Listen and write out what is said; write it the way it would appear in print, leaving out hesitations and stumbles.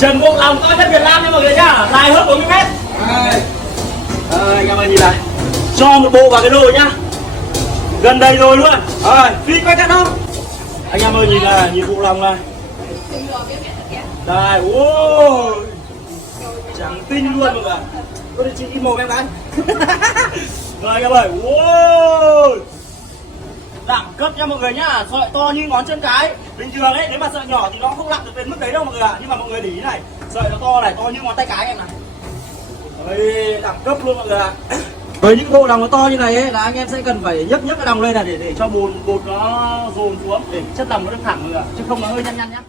Trần Quốc Long to nhất Việt Nam nha mọi người nhá, dài hơn 40 mét. Anh em ơi nhìn này, cho một bộ vào cái đồi nhá, gần đây rồi luôn. Phi quay cắt không? Anh em ơi nhìn này, nhìn Quốc Long này. Đây, ôi, chẳng tin luôn mọi người. Có thể chị im mồm em gái. Rồi anh em ơi, ôi, đẳng cấp nha mọi người nhá, sợi to như ngón chân cái. Bình thường ấy, nếu mà sợi nhỏ thì nó không lặn được đến mức đấy đâu mọi người ạ. Nhưng mà mọi người để ý này, sợi nó to này, to như ngón tay cái em này. Đấy, đẳng cấp luôn mọi người ạ. Với những bộ đồng nó to như này ấy, là anh em sẽ cần phải nhấc cái đồng lên này để cho bột nó dồn xuống, để chất đồng nó được thẳng mọi người ạ, chứ không nó hơi nhăn nhăn nhá.